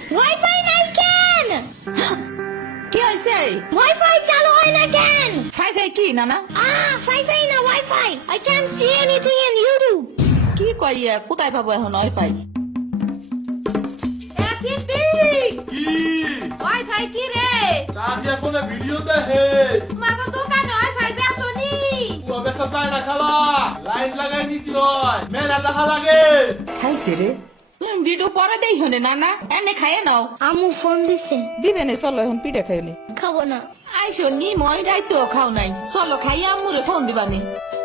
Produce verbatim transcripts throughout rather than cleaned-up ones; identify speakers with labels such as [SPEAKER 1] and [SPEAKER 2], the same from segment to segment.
[SPEAKER 1] Wifi নাই কেন?
[SPEAKER 2] কি হয়েছে?
[SPEAKER 1] ওয়াইফাই চালু হয় না কেন?
[SPEAKER 2] ফাই ফাই কি নানা?
[SPEAKER 1] আহ ওয়াইফাই না wifi. I can't see anything in YouTube.
[SPEAKER 2] কি কইয়া কোথায় পাবো এখন ওয়াইফাই?
[SPEAKER 3] এ সিদ্ধি
[SPEAKER 4] কি
[SPEAKER 3] ওয়াইফাই কি রে?
[SPEAKER 4] কাজিয়া ফোনে ভিডিও দেখে
[SPEAKER 3] মাগো দোকানে ওয়াইফাই বেসনি।
[SPEAKER 4] ও বেসা চায় না খালা লাইন লাগাই নিতে হয় মেলা টাকা লাগে।
[SPEAKER 2] খাইছে রে? তুমি ভিডিও পরে দেই হনে নানা, এনে খাইয়ে নাও।
[SPEAKER 1] আমু ফোন দিছে।
[SPEAKER 3] দিবে নে চলো এখন পিঠা খাইনি।
[SPEAKER 1] খাবো না।
[SPEAKER 2] আইসো নি মই রাইতো খাও নাই, চলো খাইয়া আম্মুরে ফোন দিবানি।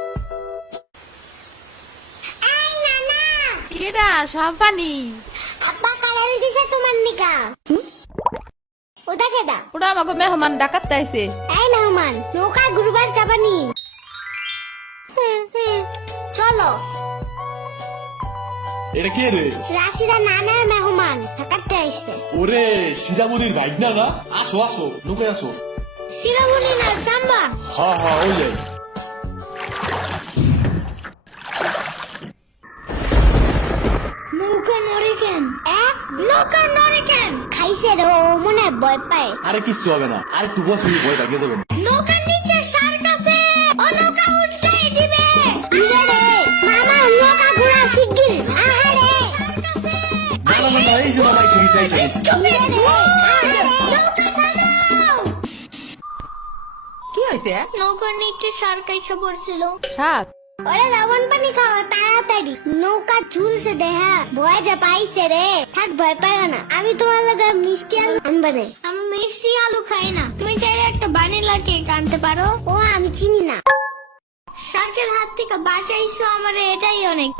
[SPEAKER 1] এই নানা,
[SPEAKER 3] কেডা সম্পানি?
[SPEAKER 1] আব্বা কালার দিছে তোমার নিকা। ওটা কেডা?
[SPEAKER 3] ওটা আমাকে মেহমান ডাকাত আইছে।
[SPEAKER 1] এই মেহমান, নৌকা ঘুরবার যাবানি। হুম হুম, চলো।
[SPEAKER 4] এটা কে রে?
[SPEAKER 1] রাশিদা নানার মেহমান থাকাতে আইছে।
[SPEAKER 4] ওরে সিরামুনির বাইক না না আসো আসো নুকে আসো।
[SPEAKER 1] শিরামণি না সাম্বা।
[SPEAKER 4] হ্যাঁ হ্যাঁ ওই যাই।
[SPEAKER 1] নৌকা নড়ে কেন? এক নৌকা নড়ে কেন? খাইছে রে ও মনে হয় ভয় পায়।
[SPEAKER 4] আরে কিচ্ছু হবে না, আরে একটু বসে ভয় পাকিয়ে যাবেন।
[SPEAKER 1] নৌকার নিচে শার্ক আছে, ও নৌকা উঠতেই দিবে। দিবে রে মামা, নৌকা ঘোরা শিগগির। আহারে
[SPEAKER 4] না না না এই যে মামা এসে গেছে এসে গেছে।
[SPEAKER 1] দিবে রে আহারে নৌকা থামাও।
[SPEAKER 2] কি হয়েছে?
[SPEAKER 1] নৌকার নিচে শার্ক এসে পড়ছিল।
[SPEAKER 3] সাত
[SPEAKER 1] ওরে লবণ পানি খাও তাড়াতাড়ি। নৌকা ঝুলছে দেহা, ভয় যে পাইছে রে। থাক ভয় পাইও না, আমি তোমার লগে মিষ্টি আলু আনবানে। আমি মিষ্টি আলু খাই না। তুমি চাইলে একটা ভ্যানিলা কেক আনতে পারো। ও আমি চিনি না। শার্কের হাত থেকে বাঁচাইছো আমার, এটাই অনেক।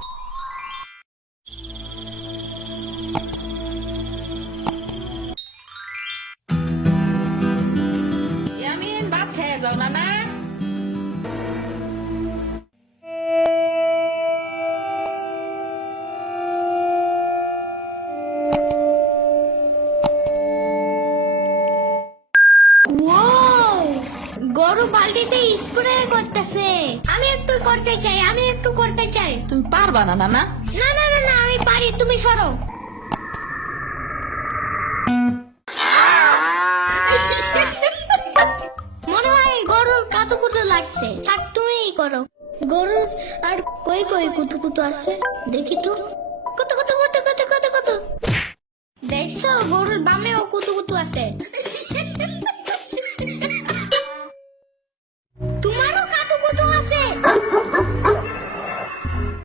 [SPEAKER 2] ইয়ামিন ভাত খেয়ে যাও নানা।
[SPEAKER 1] গরু বালতিতে স্প্রে করতেছে। আমি একটু করতে চাই, আমি একটু করতে চাই।
[SPEAKER 2] তুমি পারবা না নানা?
[SPEAKER 1] না না না না, আমি পারি, তুমি সরো। মনে হয় গরুর কাতুকুতু লাগছে। থাক তুমিই করো। গরুর আর কই কই কুতুকুতু আছে দেখি তো। কুতু কুতু কুতু কুতু কুতু কুতু। দেখছো গরুর বামেও কুতুকুতু আছে।